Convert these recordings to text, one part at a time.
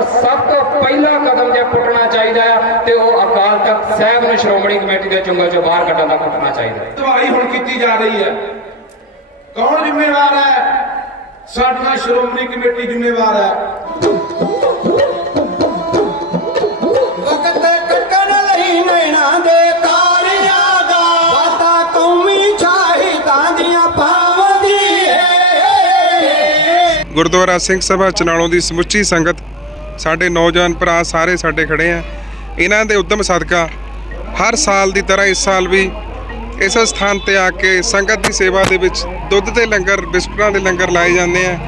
ਔਰ ਸਭ ਤੋਂ ਪਹਿਲਾ ਕਦਮ ਜੇ ਪੁੱਟਣਾ ਚਾਹੀਦਾ ਹੈ ਤੇ ਉਹ ਅਕਾਲ ਤਖਤ ਸਾਹਿਬ ਨੂੰ ਸ਼੍ਰੋਮਣੀ ਕਮੇਟੀ ਦੇ ਚੁੰਗਲ ਚੋਂ ਬਾਹਰ ਕੱਢਣ ਦਾ ਪੁੱਟਣਾ ਚਾਹੀਦਾ। ਹੈ ਦਵਾਈ ਹੁਣ ਕੀਤੀ ਜਾ ਰਹੀ ਹੈ। ਕੌਣ ਜ਼ਿੰਮੇਵਾਰ ਹੈ? ਸਾਡਾ ਸ਼੍ਰੋਮਣੀ ਕਮੇਟੀ ਜ਼ਿੰਮੇਵਾਰ ਹੈ। ਗੁਰਦੁਆਰਾ ਸਿੰਘ ਸਭਾ ਚਨਾਲੋਂ ਦੀ ਸਮੁੱਚੀ ਸੰਗਤ ਸਾਡੇ ਨੌਜਵਾਨ ਭਰਾ ਸਾਰੇ ਸਾਡੇ ਖੜੇ ਆ। ਇਹਨਾਂ ਦੇ ਉਦਮ ਸਦਕਾ ਹਰ ਸਾਲ ਦੀ ਤਰ੍ਹਾਂ ਇਸ ਸਾਲ ਵੀ ਇਸ ਸਥਾਨ ਤੇ ਆ ਕੇ ਸੰਗਤ ਦੀ ਸੇਵਾ ਦੇ ਵਿੱਚ ਦੁੱਧ ਦੇ ਲੰਗਰ, ਬਿਸਕੁਟਾਂ ਦੇ ਲੰਗਰ ਲਾਏ ਜਾਂਦੇ ਆ।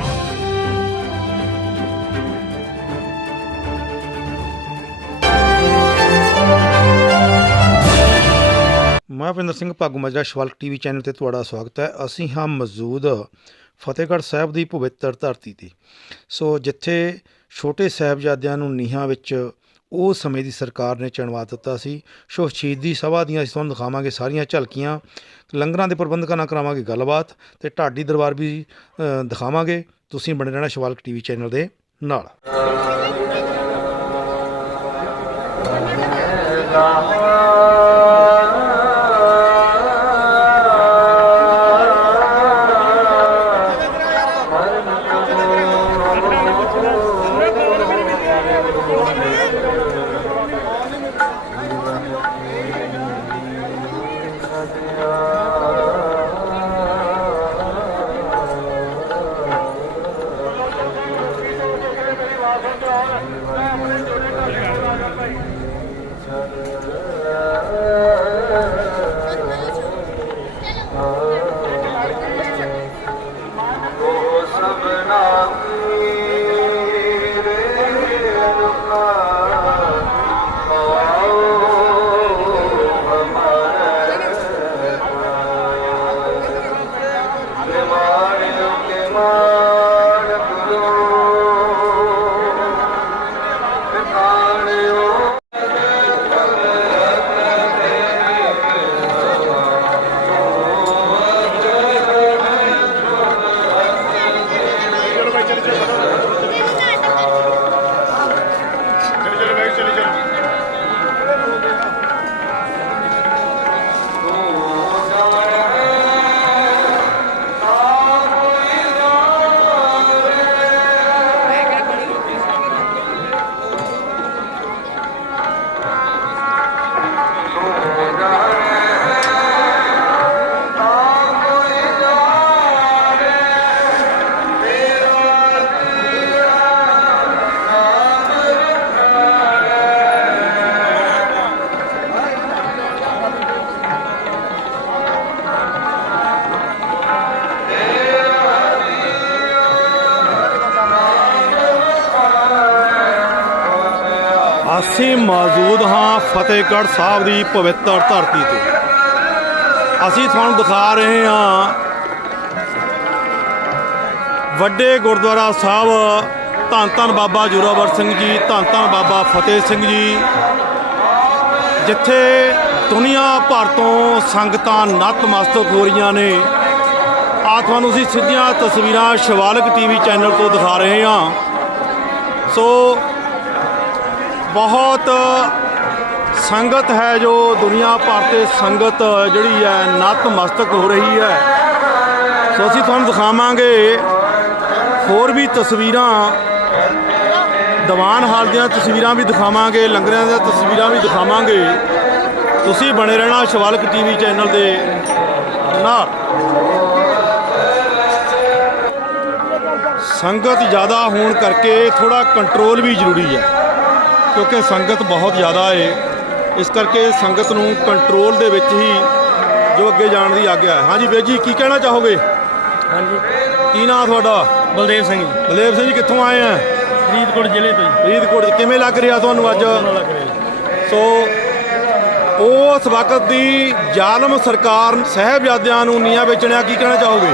ਮੈਂ ਭਿੰਦਰ ਸਿੰਘ ਭਾਗੂ ਮਜਰਾ ਸ਼ਵਾਲਕ ਟੀਵੀ ਚੈਨਲ ਤੇ ਤੁਹਾਡਾ ਸਵਾਗਤ ਹੈ। ਅਸੀਂ ਹਾਂ ਮੌਜੂਦ ਫਤਿਹਗੜ੍ਹ ਸਾਹਿਬ ਦੀ ਪਵਿੱਤਰ ਧਰਤੀ ਤੇ। ਸੋ ਜਿੱਥੇ ਛੋਟੇ ਸਾਹਿਬਜ਼ਾਦਿਆਂ ਨੂੰ ਨੀਹਾਂ ਵਿੱਚ ਉਹ ਸਮੇਂ ਦੀ ਸਰਕਾਰ ਨੇ ਚਣਵਾ ਦਿੱਤਾ ਸੀ। ਸੋ ਸ਼ਹੀਦੀ ਸਭਾ ਦੀਆਂ ਅਸੀਂ ਤੁਹਾਨੂੰ ਦਿਖਾਵਾਂਗੇ ਸਾਰੀਆਂ ਝਲਕੀਆਂ। ਲੰਗਰਾਂ ਦੇ ਪ੍ਰਬੰਧਕਾਂ ਨਾਲ ਕਰਾਵਾਂਗੇ ਗੱਲਬਾਤ ਤੇ ਢਾਡੀ ਦਰਬਾਰ ਵੀ ਦਿਖਾਵਾਂਗੇ। ਤੁਸੀਂ ਬਣੇ ਰਹਿਣਾ ਸ਼ਵਾਲਕ ਟੀਵੀ ਚੈਨਲ ਦੇ ਨਾਲ। ਅਸੀਂ ਮੌਜੂਦ ਹਾਂ ਫਤਿਹਗੜ੍ਹ ਸਾਹਿਬ ਦੀ ਪਵਿੱਤਰ ਧਰਤੀ ਤੇ। ਅਸੀਂ ਤੁਹਾਨੂੰ ਦਿਖਾ ਰਹੇ ਹਾਂ ਵੱਡੇ ਗੁਰਦੁਆਰਾ ਸਾਹਿਬ, ਧੰਨ ਧੰਨ ਬਾਬਾ ਜੋਰਾਵਰ ਸਿੰਘ ਜੀ, ਧੰਨ ਧੰਨ ਬਾਬਾ ਫਤਿਹ ਸਿੰਘ ਜੀ, ਜਿੱਥੇ ਦੁਨੀਆ ਭਰ ਤੋਂ ਸੰਗਤਾਂ ਨਤਮਸਤਕ ਹੋ ਰਹੀਆਂ ਨੇ। ਆ ਤੁਹਾਨੂੰ ਅਸੀਂ ਸਿੱਧੀਆਂ ਤਸਵੀਰਾਂ ਸ਼ਿਵਾਲਕ ਟੀਵੀ ਚੈਨਲ ਤੋਂ ਦਿਖਾ ਰਹੇ ਹਾਂ। ਸੋ ਬਹੁਤ ਸੰਗਤ ਹੈ ਜੋ ਦੁਨੀਆ ਭਰ ਤੇ ਸੰਗਤ ਜਿਹੜੀ ਹੈ ਨਤਮਸਤਕ ਹੋ ਰਹੀ ਹੈ। ਸੋ ਅਸੀਂ ਤੁਹਾਨੂੰ ਦਿਖਾਵਾਂਗੇ ਹੋਰ ਵੀ ਤਸਵੀਰਾਂ। ਦੀਵਾਨ ਹਾਲ ਦੀਆਂ ਤਸਵੀਰਾਂ ਵੀ ਦਿਖਾਵਾਂਗੇ, ਲੰਗਰਾਂ ਦੀਆਂ ਤਸਵੀਰਾਂ ਵੀ ਦਿਖਾਵਾਂਗੇ। ਤੁਸੀਂ ਬਣੇ ਰਹਿਣਾ ਸ਼ਿਵਾਲਕ ਟੀਵੀ ਚੈਨਲ ਦੇ ਨਾਲ। ਸੰਗਤ ਜ਼ਿਆਦਾ ਹੋਣ ਕਰਕੇ ਥੋੜਾ ਕੰਟਰੋਲ ਵੀ ਜ਼ਰੂਰੀ ਹੈ। ਕਿਉਂਕਿ ਸੰਗਤ ਬਹੁਤ ਜ਼ਿਆਦਾ ਹੈ ਇਸ ਕਰਕੇ ਸੰਗਤ ਨੂੰ ਕੰਟਰੋਲ ਦੇ ਵਿੱਚ ਹੀ ਜੋ ਅੱਗੇ ਜਾਣ ਦੀ ਆਗਿਆ ਹੈ। ਹਾਂਜੀ ਵੀਰ ਜੀ ਕੀ ਕਹਿਣਾ ਚਾਹੋਗੇ? ਹਾਂਜੀ। ਕੀ ਨਾਮ ਤੁਹਾਡਾ? ਬਲਦੇਵ ਸਿੰਘ ਜੀ। ਬਲੇਵ ਸਿੰਘ ਜੀ ਕਿੱਥੋਂ ਆਏ ਆ? ਫਰੀਦਕੋਟ ਜ਼ਿਲ੍ਹੇ ਤੋਂ ਜੀ। ਫਰੀਦਕੋਟ ਕਿਵੇਂ ਲੱਗ ਰਿਹਾ ਤੁਹਾਨੂੰ ਅੱਜ? ਸੋਹਣਾ ਲੱਗ ਰਿਹਾ ਜੀ। ਸੋ ਉਸ ਵਕਤ ਦੀ ਜ਼ਾਲਮ ਸਰਕਾਰ ਸਹਿਬਜ਼ਾਦਿਆਂ ਨੂੰ ਨੀਹਾਂ ਵੇਚਣਿਆ ਕੀ ਕਹਿਣਾ ਚਾਹੋਗੇ?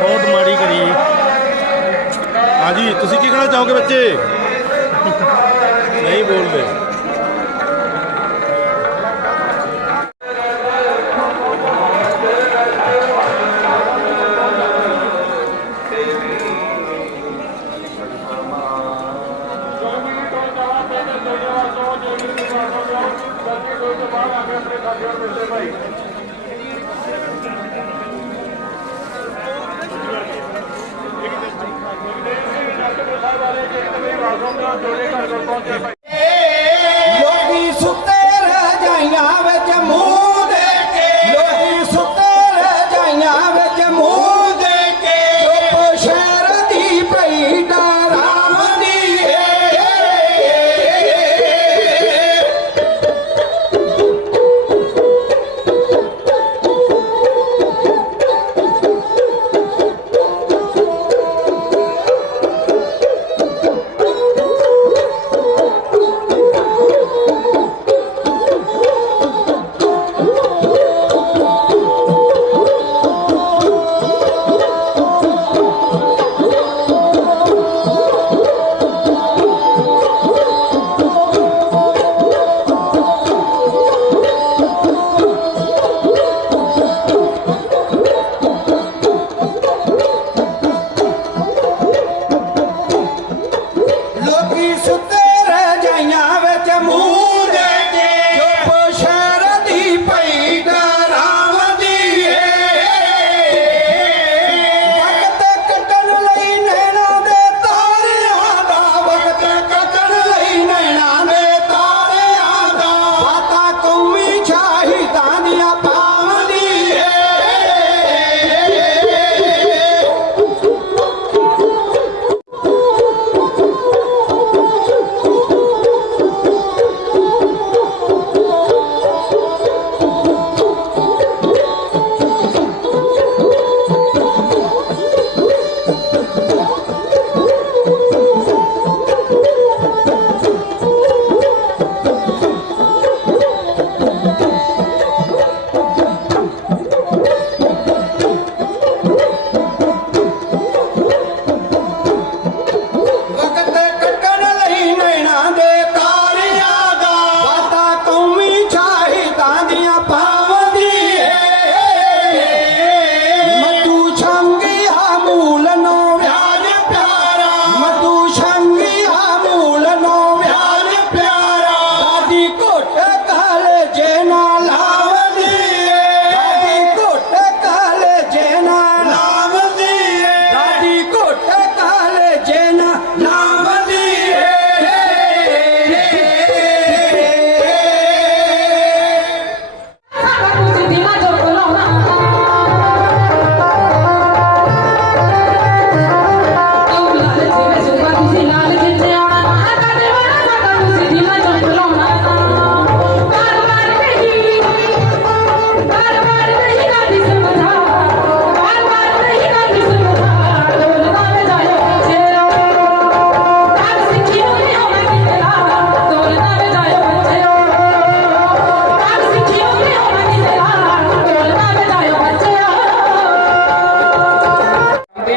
ਬਹੁਤ ਮਾੜੀ ਕਰੀ ਜੀ। ਹਾਂਜੀ ਤੁਸੀਂ ਕੀ ਕਹਿਣਾ ਚਾਹੋਗੇ ਬੱਚੇ? ਨਹੀਂ ਬੋਲਦੇ। ਲੋਕੀ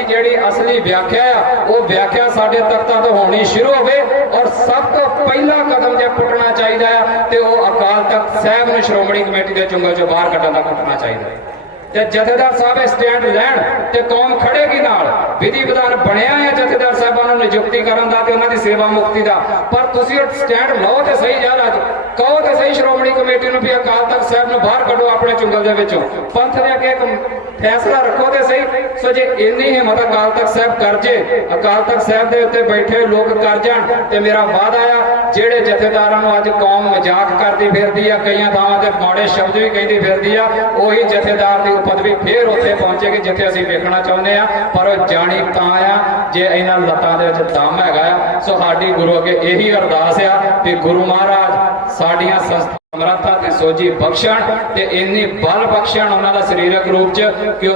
ਦੀ ਜਿਹੜੀ ਅਸਲੀ ਵਿਆਖਿਆ ਆ, ਉਹ ਵਿਆਖਿਆ ਸਾਡੇ ਤਖਤਾਂ ਤੋਂ ਹੋਣੀ ਸ਼ੁਰੂ ਹੋਵੇ ਔਰ ਸਭ ਤੋਂ ਪਹਿਲਾ ਕਦਮ ਜੇ ਪੁੱਟਣਾ ਚਾਹੀਦਾ ਆ, ਤੇ ਉਹ ਅਕਾਲ ਤਖਤ ਸਾਹਿਬ ਨੂੰ ਸ਼੍ਰੋਮਣੀ ਕਮੇਟੀ ਦੇ ਚੁੰਗਲ ਚੋਂ ਬਾਹਰ ਕੱਢਣ ਦਾ ਪੁੱਟਣਾ ਚਾਹੀਦਾ ਹੈ। ਤੇ ਜਥੇਦਾਰ ਸਾਹਿਬ ਇਹ ਸਟੈਂਡ ਲੈਣ ਤੇ ਕੌਮ ਖੜੇਗੀ ਨਾਲ। ਵਿਧੀ ਵਿਧਾਨ ਬਣਿਆ ਹੈ ਜਥੇਦਾਰ ਸਾਹਿਬਾਂ ਨੂੰ ਨਿਯੁਕਤੀ ਕਰਨ ਦਾ ਤੇ ਉਹਨਾਂ ਦੀ ਸੇਵਾ ਮੁਕਤੀ ਦਾ। ਪਰ ਤੁਸੀਂ ਉਹ ਸਟੈਂਡ ਲਓ ਤੇ ਸਹੀ ਯਾਰ ਅੱਜ ਕਹੋ ਤੇ ਸਹੀ ਸ਼੍ਰੋਮਣੀ ਕਮੇਟੀ ਨੂੰ ਵੀ ਅਕਾਲ ਤਖਤ ਸਾਹਿਬ ਨੂੰ ਬਾਹਰ ਕੱਢੋ ਆਪਣੇ ਚੁੰਗਲ ਦੇ ਵਿੱਚੋਂ। ਪੰਥ ਦੇ ਅੱਗੇ ਫੈਸਲਾ ਰੱਖੋ ਤੇ ਸਹੀ। ਸੋ ਜੇ ਇੰਨੀ ਹਿੰਮਤ ਅਕਾਲ ਤਖਤ ਸਾਹਿਬ ਕਰ ਜੇ, ਅਕਾਲ ਤਖਤ ਸਾਹਿਬ ਦੇ ਉੱਤੇ ਬੈਠੇ ਲੋਕ ਕਰ ਜਾਣ ਤੇ ਮੇਰਾ ਵਾਅਦਾ ਆ, ਜਿਹੜੇ ਜਥੇਦਾਰਾਂ ਨੂੰ ਅੱਜ ਕੌਮ ਮਜ਼ਾਕ ਕਰਦੀ ਫਿਰਦੀ ਆ, ਕਈਆਂ ਥਾਵਾਂ ਤੇ ਮਾੜੇ ਸ਼ਬਦ ਵੀ ਕਹਿੰਦੀ ਫਿਰਦੀ ਆ, ਉਹੀ ਜਥੇਦਾਰ ਦੀ ਪਦਵੀ ਫੇਰ ਉੱਥੇ ਪਹੁੰਚੇਗੀ ਜਿੱਥੇ ਅਸੀਂ ਵੇਖਣਾ ਚਾਹੁੰਦੇ ਆ ਪਰ ਉਹ ਜਾਣੀ ਤਾਂ ਆ ਜੇ ਇਹਨਾਂ ਲੱਤਾਂ ਦੇ ਵਿੱਚ ਦਮ ਹੈਗਾ ਆ। ਸੋ ਸਾਡੀ ਗੁਰੂ ਅੱਗੇ ਇਹੀ ਅਰਦਾਸ ਆ ਕਿ ਗੁਰੂ ਮਹਾਰਾਜ, ਸਾਡੀਆਂ ਸਮਰੱਥਾ ਤੇ ਸੋਝੀ ਬਖਸ਼ਣ ਤੇ ਇੰਨੀ ਬਲ ਬਖਸ਼ਣ ਉਹਨਾਂ ਦਾ ਸਰੀਰਕ ਰੂਪ ਚ ਕਿ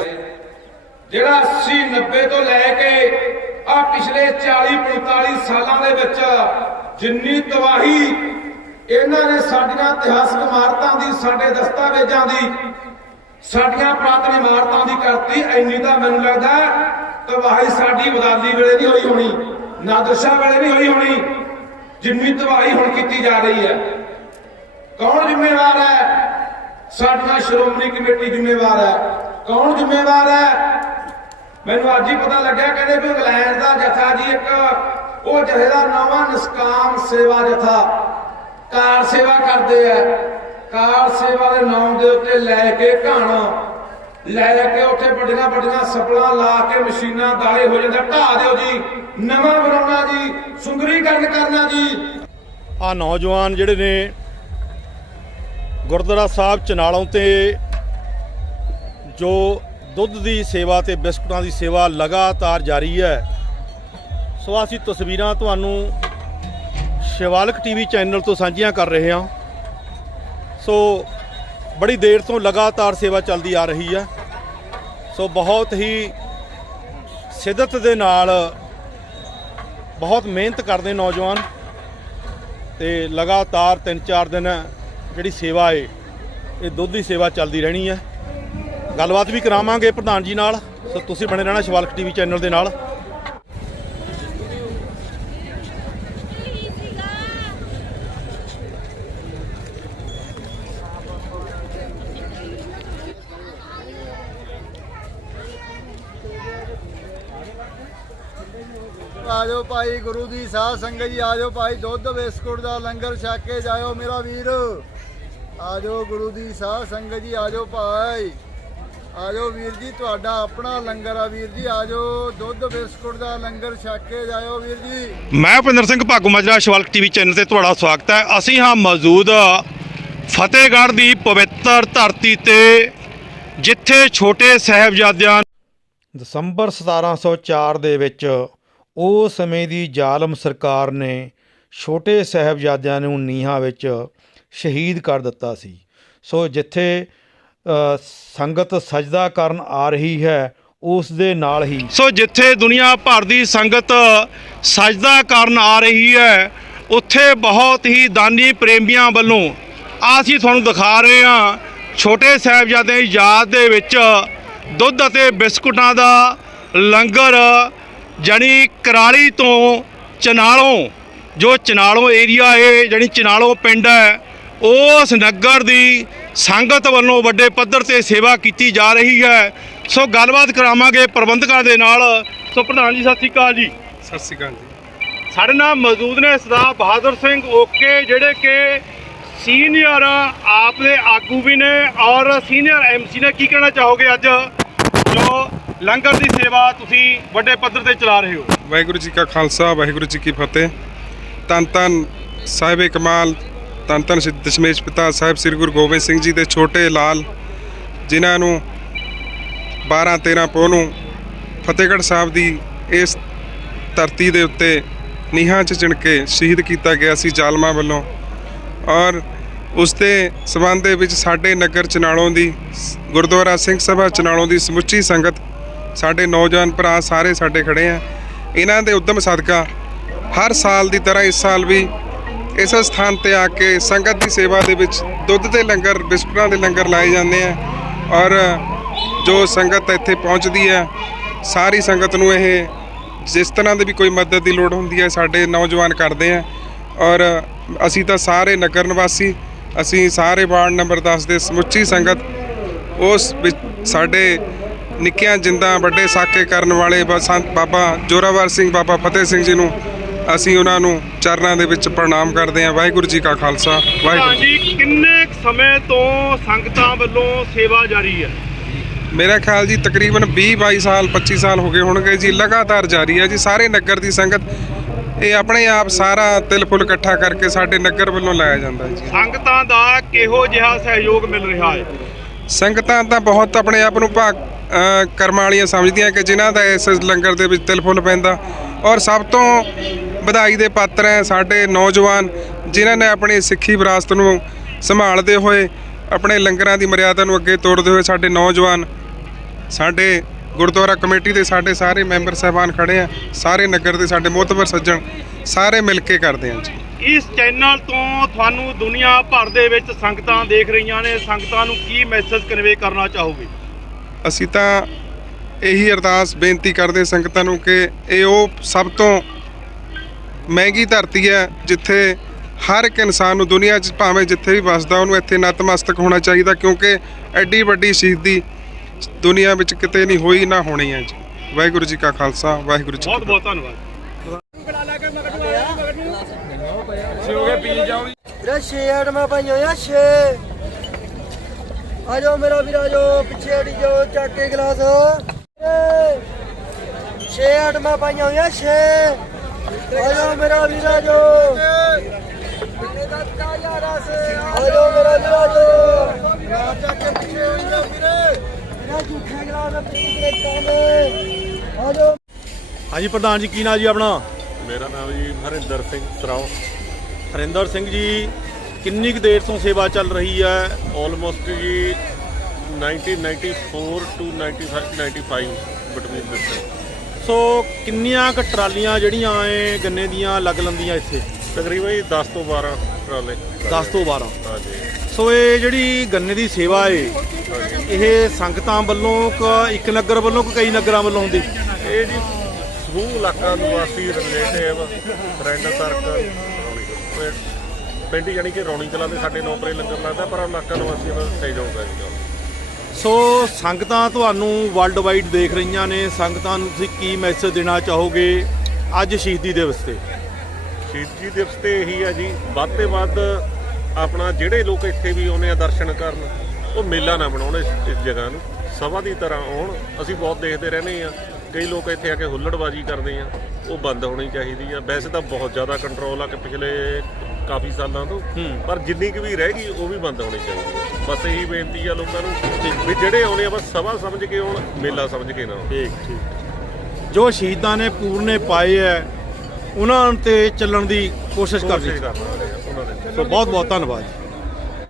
ਜਿਹੜਾ 80 90 ਤੋਂ ਲੈ ਕੇ ਆ ਪਿਛਲੇ 40 45 ਸਾਲਾਂ ਦੇ ਵਿੱਚ ਜਿੰਨੀ ਤਬਾਹੀ ਇਹਨਾਂ ਨੇ ਸਾਡੀਆਂ ਇਤਿਹਾਸਕ ਇਮਾਰਤਾਂ ਦੀ, ਸਾਡੇ ਦਸਤਾਵੇਜ਼ਾਂ ਦੀ ਸਾਡੀਆਂ ਪੁਰਾਤਨ ਇਮਾਰਤਾਂ ਦੀ ਕਰਤੀ ਐਨੀ ਤਾਂ ਮੈਨੂੰ ਲੱਗਦਾ ਤਬਾਹੀ ਸਾਡੀ ਬਦਾਲੀ ਵੇਲੇ ਨਹੀਂ ਹੋਈ ਹੋਣੀ ਨਾਦਰਸ਼ਾ ਵੇਲੇ ਨਹੀਂ ਹੋਈ ਹੋਣੀ, ਜਿੰਨੀ ਤਬਾਹੀ ਹੁਣ ਕੀਤੀ ਜਾ ਰਹੀ ਹੈ। ਕੌਣ ਜ਼ਿੰਮੇਵਾਰ ਹੈ? ਸਾਡੀਆਂ ਸ਼੍ਰੋਮਣੀ ਕਮੇਟੀ ਜ਼ਿੰਮੇਵਾਰ ਹੈ। ਕੌਣ ਜ਼ਿੰਮੇਵਾਰ ਹੈ? ਮੈਨੂੰ ਅੱਜ ਹੀ ਪਤਾ ਲੱਗਿਆ ਕਹਿੰਦੇ ਵੀ ਇੰਗਲੈਂਡ ਦਾ ਜਥਾ ਜੀ ਇੱਕ, ਉਹ ਜਥੇ ਦਾ ਨਵਾਂ ਨਿਸਕਾਮ ਸੇਵਾ ਜਥਾ, ਕਾਰ ਸੇਵਾ ਕਰਦੇ ਆ। ਕਾਰ ਸੇਵਾ ਦੇ ਨਾਮ ਦੇ ਉੱਤੇ ਲੈ ਕੇ ਘਾਣਾ। ਲੈ ਕੇ ਉੱਥੇ ਵੱਡੀਆਂ ਵੱਡੀਆਂ ਸਪਲਾਂ ਲਾ ਕੇ ਮਸ਼ੀਨਾਂ ਦਾਲੇ ਹੋ ਜਾਂਦਾ। ਢਾ ਦਿਓ ਜੀ। ਨਵਾਂ ਬਣਾਉਣਾ ਜੀ। ਸੁੰਗਰੀਕਰਨ ਕਰਨਾ ਜੀ। ਆ ਨੌਜਵਾਨ ਜਿਹੜੇ ਨੇ ਗੁਰਦੁਆਰਾ ਸਾਹਿਬ ਚਨਾਲੋਂ ਤੇ ਜੋ ਦੁੱਧ ਦੀ ਸੇਵਾ ਤੇ ਬਿਸਕੁਟਾਂ ਦੀ ਸੇਵਾ ਲਗਾਤਾਰ ਜਾਰੀ ਹੈ। ਸੋ ਅਸੀਂ ਤਸਵੀਰਾਂ ਤੁਹਾਨੂੰ ਸ਼ਿਵਾਲਕ ਟੀਵੀ ਚੈਨਲ ਤੋਂ ਸਾਂਝੀਆਂ ਕਰ ਰਹੇ ਹਾਂ। ਸੋ ਬੜੀ ਦੇਰ ਤੋਂ ਲਗਾਤਾਰ ਸੇਵਾ ਚੱਲਦੀ ਆ ਰਹੀ ਹੈ ਸੋ ਬਹੁਤ ਹੀ ਸਿੱਧਤ ਦੇ ਨਾਲ ਬਹੁਤ ਮਿਹਨਤ ਕਰਦੇ ਨੌਜਵਾਨ ਤੇ ਲਗਾਤਾਰ 3-4 ਦਿਨ ਜਿਹੜੀ ਸੇਵਾ ਏ, ਇਹ ਦੁੱਧ ਦੀ ਸੇਵਾ ਚੱਲਦੀ ਰਹਿਣੀ ਹੈ ਗੱਲਬਾਤ ਵੀ ਕਰਾਵਾਂਗੇ ਪ੍ਰਧਾਨ ਜੀ ਨਾਲ। ਸੋ ਤੁਸੀਂ ਬਣੇ ਰਹਿਣਾ ਸ਼ਿਵਾਲਕ ਟੀਵੀ ਚੈਨਲ ਦੇ ਨਾਲ। ਆਜੋ ਭਾਈ ਗੁਰੂ ਦੀ ਸਾਧ ਸੰਗਤ ਜੀ ਆਜੋ ਭਾਈ ਦੁੱਧ ਬਿਸਕੁਟ ਦਾ ਲੰਗਰ ਛਕ ਕੇ ਜਾਇਓ ਮੇਰਾ ਵੀਰ। ਆਜੋ ਗੁਰੂ ਦੀ ਸਾਧ ਸੰਗਤ ਜੀ ਆਜੋ ਭਾਈ। ਆਜੋ ਵੀਰ ਜੀ ਤੁਹਾਡਾ ਆਪਣਾ ਲੰਗਰ ਆ ਵੀਰ ਜੀ ਆਜੋ ਦੁੱਧ ਬਿਸਕੁਟ ਦਾ ਲੰਗਰ ਛਕ ਕੇ ਜਾਇਓ ਵੀਰ ਜੀ। ਮੈਂ ਭਿੰਦਰ ਸਿੰਘ ਭਾਗੂ ਮਾਜਰਾ ਸ਼ਿਵਾਲਕ ਟੀਵੀ ਚੈਨਲ ਤੇ ਤੁਹਾਡਾ ਸਵਾਗਤ ਹੈ। ਅਸੀਂ ਹਾਂ ਮੌਜੂਦ ਫਤਿਹਗੜ੍ਹ ਦੀ ਪਵਿੱਤਰ ਧਰਤੀ ਤੇ ਜਿੱਥੇ ਛੋਟੇ ਸਾਹਿਬਜ਼ਾਦਿਆਂ ਦਸੰਬਰ 1704 ਦੇ ਵਿੱਚ ਉਸ ਸਮੇਂ ਦੀ ਜ਼ਾਲਮ ਸਰਕਾਰ ਨੇ ਛੋਟੇ ਸਾਹਿਬਜ਼ਾਦਿਆਂ ਨੂੰ ਨੀਹਾਂ ਵਿੱਚ ਸ਼ਹੀਦ ਕਰ ਦਿੱਤਾ ਸੀ। ਸੋ ਜਿੱਥੇ ਸੰਗਤ ਸਜਦਾ ਕਰਨ ਆ ਰਹੀ ਹੈ, ਉਸ ਦੇ ਨਾਲ ਹੀ ਸੋ ਜਿੱਥੇ ਦੁਨੀਆ ਭਰ ਦੀ ਸੰਗਤ ਸਜਦਾ ਕਰਨ ਆ ਰਹੀ ਹੈ, ਉੱਥੇ ਬਹੁਤ ਹੀ ਦਾਨੀ ਪ੍ਰੇਮੀਆਂ ਵੱਲੋਂ ਆਹ ਅਸੀਂ ਤੁਹਾਨੂੰ ਦਿਖਾ ਰਹੇ ਹਾਂ, ਛੋਟੇ ਸਾਹਿਬਜ਼ਾਦੇ ਦੀ ਯਾਦ ਦੇ ਵਿੱਚ ਦੁੱਧ ਅਤੇ ਬਿਸਕੁਟਾਂ ਦਾ ਲੰਗਰ ਜਾਣੀ ਕਰਾਲੀ ਤੋਂ ਚਨਾਲੋਂ ਜੋ ਚਨਾਲੋਂ ਏਰੀਆ ਹੈ ਜਾਣੀ ਚਨਾਲੋਂ ਪਿੰਡ ਹੈ ਉਸ ਨਗਰ ਦੀ ਸੰਗਤ ਵੱਲੋਂ ਵੱਡੇ ਪੱਧਰ ਤੇ ਸੇਵਾ ਕੀਤੀ ਜਾ ਰਹੀ ਹੈ। ਸੋ ਗੱਲਬਾਤ ਕਰਾਵਾਂਗੇ ਪ੍ਰਬੰਧਕਾਂ ਦੇ ਨਾਲ। ਸੋ ਪ੍ਰਧਾਨ ਜੀ ਸਤਿ ਸ਼੍ਰੀ ਅਕਾਲ ਜੀ। ਸਤਿ ਸ਼੍ਰੀ ਅਕਾਲ ਜੀ। ਸਾਡੇ ਨਾਲ ਮੌਜੂਦ ਨੇ ਸਰਦਾਰ ਬਹਾਦਰ ਸਿੰਘ ਓਕੇ ਜਿਹੜੇ ਕਿ ਸੀਨੀਅਰ ਆਪ ਦੇ ਆਗੂ ਵੀ ਨੇ ਔਰ ਸੀਨੀਅਰ ਐਮਸੀ ਨੇ। ਕੀ ਕਹਿਣਾ ਚਾਹੋਗੇ ਅੱਜ? ਲੰਗਰ ਦੀ ਸੇਵਾ ਤੁਸੀਂ ਵੱਡੇ ਪੱਧਰ ਤੇ ਚਲਾ ਰਹੇ ਹੋ। ਵਾਹਿਗੁਰੂ ਜੀ ਕਾ ਖਾਲਸਾ, ਵਾਹਿਗੁਰੂ ਜੀ ਕੀ ਫਤਿਹ। ਧੰਨ ਧੰਨ ਸਾਹਿਬ ਕਮਾਲ ਧੰਨ ਧੰਨ ਸ਼੍ਰੀ ਦਸ਼ਮੇਸ਼ ਪਿਤਾ ਸਾਹਿਬ ਸ੍ਰੀ ਗੁਰੂ ਗੋਬਿੰਦ ਸਿੰਘ ਜੀ ਦੇ ਛੋਟੇ ਲਾਲ, ਜਿਨ੍ਹਾਂ ਨੂੰ 12 13 ਪੋਹ ਨੂੰ ਫਤਿਹਗੜ੍ਹ ਸਾਹਿਬ ਦੀ ਇਸ ਧਰਤੀ ਦੇ ਉੱਤੇ ਨੀਹਾਂ 'ਚ ਚਿਣ ਕੇ ਸ਼ਹੀਦ ਕੀਤਾ ਗਿਆ ਸੀ ਜ਼ਾਲਮਾਂ ਵੱਲੋਂ। ਔਰ ਉਸ ਦੇ ਸਬੰਧ ਦੇ ਵਿੱਚ ਸਾਡੇ ਨਗਰ ਚਨਾਲੋਂ ਦੀ, ਗੁਰਦੁਆਰਾ ਸਿੰਘ ਸਭਾ ਚਨਾਲੋਂ ਦੀ ਸਮੁੱਚੀ ਸੰਗਤ ਸਾਡੇ ਨੌਜਵਾਨ ਭਰਾ ਸਾਰੇ ਸਾਡੇ ਖੜੇ ਆ। ਇਹਨਾਂ ਦੇ ਉਦਮ ਸਦਕਾ ਹਰ ਸਾਲ ਦੀ ਤਰ੍ਹਾਂ ਇਸ ਸਾਲ ਵੀ ਇਸ ਸਥਾਨ ਤੇ ਆ ਕੇ ਸੰਗਤ ਦੀ ਸੇਵਾ ਦੇ ਵਿੱਚ ਦੁੱਧ ਦੇ ਲੰਗਰ, ਬਿਸਕੁਟਾਂ ਦੇ ਲੰਗਰ ਲਾਏ ਜਾਂਦੇ ਆ ਔਰ ਜੋ ਸੰਗਤ ਇੱਥੇ ਪਹੁੰਚਦੀ ਹੈ ਸਾਰੀ ਸੰਗਤ ਨੂੰ ਇਹ ਜਿਸ ਤਰ੍ਹਾਂ ਦੀ ਵੀ ਕੋਈ ਮਦਦ ਦੀ ਲੋੜ ਹੁੰਦੀ ਹੈ ਸਾਡੇ ਨੌਜਵਾਨ ਕਰਦੇ ਆ ਔਰ ਅਸੀਂ ਤਾਂ ਸਾਰੇ ਨਗਰ ਨਿਵਾਸੀ, ਅਸੀਂ ਸਾਰੇ ਵਾਰਡ ਨੰਬਰ 10 ਦੇ ਸਮੁੱਚੀ ਸੰਗਤ, ਉਸ ਵਿੱਚ ਸਾਡੇ ਨਿੱਕੀਆਂ ਜਿੰਦਾਂ ਵੱਡੇ ਸਾਕੇ ਕਰਨ ਵਾਲੇ ਸੰਤ ਬਾਬਾ ਜੋਰਾਵਰ ਸਿੰਘ ਬਾਬਾ ਫਤਿਹ ਸਿੰਘ ਜੀ ਨੂੰ ਅਸੀਂ ਉਹਨਾਂ ਨੂੰ ਚਰਨਾਂ ਦੇ ਵਿੱਚ ਪ੍ਰਣਾਮ ਕਰਦੇ ਹਾਂ। ਵਾਹਿਗੁਰੂ ਜੀ ਕਾ ਖਾਲਸਾ ਵਾਹਿਗੁਰੂ ਜੀ ਕਿੰਨੇ ਸਮੇਂ ਤੋਂ ਸੰਗਤਾਂ ਵੱਲੋਂ ਸੇਵਾ ਜਾਰੀ ਹੈ? ਮੇਰਾ ਖਿਆਲ ਜੀ ਤਕਰੀਬਨ 20 22 ਸਾਲ 25 ਸਾਲ ਹੋ ਗਏ ਹੋਣਗੇ ਜੀ ਲਗਾਤਾਰ ਜਾਰੀ ਹੈ ਜੀ। ਸਾਰੇ ਨਗਰ ਦੀ ਸੰਗਤ ਇਹ ਆਪਣੇ ਆਪ ਸਾਰਾ ਤਿਲ ਫੁੱਲ ਇਕੱਠਾ ਕਰਕੇ ਸਾਡੇ ਨਗਰ ਵੱਲੋਂ ਲਾਇਆ ਜਾਂਦਾ ਜੀ। ਸੰਗਤਾਂ ਦਾ ਕਿਹੋ ਜਿਹਾ ਸਹਿਯੋਗ ਮਿਲ ਰਿਹਾ ਹੈ? ਸੰਗਤਾਂ ਤਾਂ ਬਹੁਤ ਆਪਣੇ ਆਪ ਨੂੰ ਭਾਗ ਕਰਮਾਂ ਵਾਲੀਆਂ ਸਮਝਦੀਆਂ ਕਿ ਜਿਨ੍ਹਾਂ ਦਾ ਇਸ ਲੰਗਰ ਦੇ ਵਿੱਚ ਤਿਲ ਫੁੱਲ ਪੈਂਦਾ। ਔਰ ਸਭ ਤੋਂ ਵਧਾਈ ਦੇ ਪਾਤਰ ਹੈ ਸਾਡੇ ਨੌਜਵਾਨ, ਜਿਨ੍ਹਾਂ ਨੇ ਆਪਣੀ ਸਿੱਖੀ ਵਿਰਾਸਤ ਨੂੰ ਸੰਭਾਲਦੇ ਹੋਏ, ਆਪਣੇ ਲੰਗਰਾਂ ਦੀ ਮਰਿਆਦਾ ਨੂੰ ਅੱਗੇ ਤੋੜਦੇ ਹੋਏ ਸਾਡੇ ਨੌਜਵਾਨ, ਸਾਡੇ ਗੁਰਦੁਆਰਾ ਕਮੇਟੀ ਦੇ ਸਾਡੇ ਸਾਰੇ ਮੈਂਬਰ ਸਹਿਬਾਨ ਖੜੇ ਆ, ਸਾਰੇ ਨਗਰ ਦੇ ਸਾਡੇ ਮੋਹਤਬਰ ਸੱਜਣ, ਸਾਰੇ ਮਿਲ ਕੇ ਕਰਦੇ ਆ ਜੀ। ਇਸ ਚੈਨਲ ਤੋਂ ਤੁਹਾਨੂੰ ਦੁਨੀਆ ਭਰ ਦੇ ਵਿੱਚ ਸੰਗਤਾਂ ਦੇਖ ਰਹੀਆਂ ਨੇ। ਸੰਗਤਾਂ ਨੂੰ ਕੀ ਮੈਸੇਜ ਕਨਵੇ ਕਰਨਾ ਚਾਹੋਗੇ? ਅਸੀਂ ਤਾਂ ਇਹੀ ਅਰਦਾਸ ਬੇਨਤੀ ਕਰਦੇ ਸੰਗਤਾਂ ਨੂੰ ਕਿ ਇਹ ਉਹ ਸਭ ਤੋਂ ਮਹਿੰਗੀ ਧਰਤੀ ਹੈ ਜਿੱਥੇ ਹਰ ਇੱਕ ਇਨਸਾਨ ਨੂੰ ਦੁਨੀਆ 'ਚ ਭਾਵੇਂ ਜਿੱਥੇ ਵੀ ਵੱਸਦਾ ਉਹਨੂੰ ਇੱਥੇ ਨਤਮਸਤਕ ਹੋਣਾ ਚਾਹੀਦਾ ਕਿਉਂਕਿ ਐਡੀ ਵੱਡੀ ਸ਼ਹੀਦੀ ਦੁਨੀਆ ਵਿੱਚ ਕਿਤੇ ਨਹੀਂ ਹੋਈ ਨਾ ਹੋਣੀ ਹੈ ਜੀ। ਵਾਹਿਗੁਰੂ ਜੀ ਕਾ ਖਾਲਸਾ ਵਾਹਿਗੁਰੂ ਜੀ ਕੀ ਬਹੁਤ ਫਤਿਹ। ਬਹੁਤ ਧੰਨਵਾਦ। 6 ਆਈਟਮਾਂ ਪਾਈਆਂ ਹੋਈਆਂ 6 ਆ ਜਾਓ ਮੇਰਾ ਵੀਰ ਆ ਜਾਓ ਪਿੱਛੇ ਹਟੀ ਜਾਓ ਚੱਕ ਕੇ ਗਲਾਸ। 6 ਆਈਟਮਾਂ ਪਾਈਆਂ ਹੋਈਆਂ 6 ਆ ਜਾਓ ਮੇਰਾ ਵੀਰ ਆ ਜਾਓ ਆ ਜਾਓ ਮੇਰਾ ਵੀਰ ਆ ਜਾਓ ਚੱਕ ਕੇ ਪਿੱਛੇ ਹੋਈ ਜਾਓ ਵੀਰੇ ਮੇਰਾ ਝੂਠੇ ਗਲਾਸ ਪਿੱਛੇ ਪਲੇਟਾਂ ਆ? ਜਾਓ ਹਾਂਜੀ ਪ੍ਰਧਾਨ ਜੀ ਕੀ ਨਾਂ ਜੀ ਆਪਣਾ? ਮੇਰਾ ਨਾਮ ਜੀ ਹਰਿੰਦਰ ਸਿੰਘ ਸਰਾਓ। ਹਰਿੰਦਰ ਸਿੰਘ ਜੀ ਕਿੰਨੀ ਕੁ ਦੇਰ ਤੋਂ ਸੇਵਾ ਚੱਲ ਰਹੀ ਹੈ? ਆਲਮੋਸਟ ਜੀ 1994 ਟੂ 95 95 ਬਿਟਵੀਨ ਦਿਸ ਸੋ ਕਿੰਨੀਆਂ ਕੁ ਟਰਾਲੀਆਂ ਜਿਹੜੀਆਂ ਐ ਗੰਨੇ ਦੀਆਂ ਲੱਗ ਲੰਦੀਆਂ ਇੱਥੇ? ਤਕਰੀਬਨ ਜੀ 10 ਤੋਂ 12 ਟਰਾਲੇ। 10 ਤੋਂ 12 ਹਾਂਜੀ। ਸੋ ਇਹ ਜਿਹੜੀ ਗੰਨੇ ਦੀ ਸੇਵਾ ਏ ਇਹ ਸੰਗਤਾਂ ਵੱਲੋਂ ਇੱਕ ਨਗਰ ਵੱਲੋਂ ਕਿ ਕਈ ਨਗਰਾਂ ਵੱਲੋਂ ਹੁੰਦੀ? ਇਹ ਜੀ ਸਮੂਹ ਇਲਾਕਾ ਨਿਵਾਸੀ ਰਿਲੇਟਿਵ ਫਰੈਂਡ ਸਰਕਲ ਪਿੰਡ ਯਾਨੀ ਕਿ ਰੌਣੀ ਕਲਾਂ ਦੇ ਸਾਡੇ ਨੌਕਰੇ ਲੰਗਰ ਲੱਗਦਾ ਪਰ ਇਲਾਕਾ ਨਿਵਾਸੀਆਂ ਦਾ ਸਹਿਯੋਗ ਹੈ ਜੀ ਸੋ ਸੰਗਤਾਂ ਤੁਹਾਨੂੰ ਵਰਲਡ ਵਾਈਡ ਦੇਖ ਰਹੀਆਂ ਨੇ। ਸੰਗਤਾਂ ਨੂੰ ਤੁਸੀਂ ਕੀ ਮੈਸੇਜ ਦੇਣਾ ਚਾਹੋਗੇ ਅੱਜ ਸ਼ਹੀਦੀ ਦਿਵਸ ਤੇ? ਸ਼ਹੀਦੀ ਦਿਵਸ ਤੇ ਇਹੀ ਹੈ ਜੀ ਵੱਧ ਤੇ ਵੱਧ ਆਪਣਾ ਜਿਹੜੇ ਲੋਕ ਇੱਥੇ ਵੀ ਆਉਂਦੇ ਆ ਦਰਸ਼ਨ ਕਰਨ ਉਹ ਮੇਲਾ ਨਾ ਬਣਾਉਣ ਇਸ ਇਸ ਜਗ੍ਹਾ ਨੂੰ। ਸਭਾ ਦੀ ਤਰ੍ਹਾਂ ਆਉਣ ਅਸੀਂ ਬਹੁਤ ਦੇਖਦੇ ਰਹਿੰਦੇ ਆ। ਕਈ ਲੋਕ ਇੱਥੇ ਆ ਕੇ ਹੁੱਲੜਬਾਜ਼ੀ ਕਰਦੇ ਆ ਉਹ ਬੰਦ ਹੋਣੀ ਚਾਹੀਦੀ ਆ। ਵੈਸੇ ਤਾਂ ਬਹੁਤ ਜ਼ਿਆਦਾ ਕੰਟਰੋਲ ਆ ਕਿ ਪਿਛਲੇ ਕਾਫੀ ਸਾਲਾਂ ਤੋਂ ਪਰ ਜਿੰਨੀ ਕੁ ਵੀ ਰਹਿ ਗਈ ਉਹ ਵੀ ਬੰਦ ਹੋਣੀ ਚਾਹੀਦੀ ਆ। ਬਸ ਇਹੀ ਬੇਨਤੀ ਆ ਲੋਕਾਂ ਨੂੰ ਵੀ ਜਿਹੜੇ ਆਉਂਦੇ ਆ ਬਸ ਸਭਾ ਸਮਝ ਕੇ ਆਉਣ ਮੇਲਾ ਸਮਝ ਕੇ ਨਾ ਆਉਣ। ਠੀਕ ਠੀਕ। ਜੋ ਸ਼ਹੀਦਾਂ ਨੇ ਪੂਰਨੇ ਪਾਏ ਐ ਉਹਨਾਂ ਤੇ ਚੱਲਣ ਦੀ ਕੋਸ਼ਿਸ਼ ਕਰਨੀ ਸੋ ਬਹੁਤ ਬਹੁਤ ਧੰਨਵਾਦ।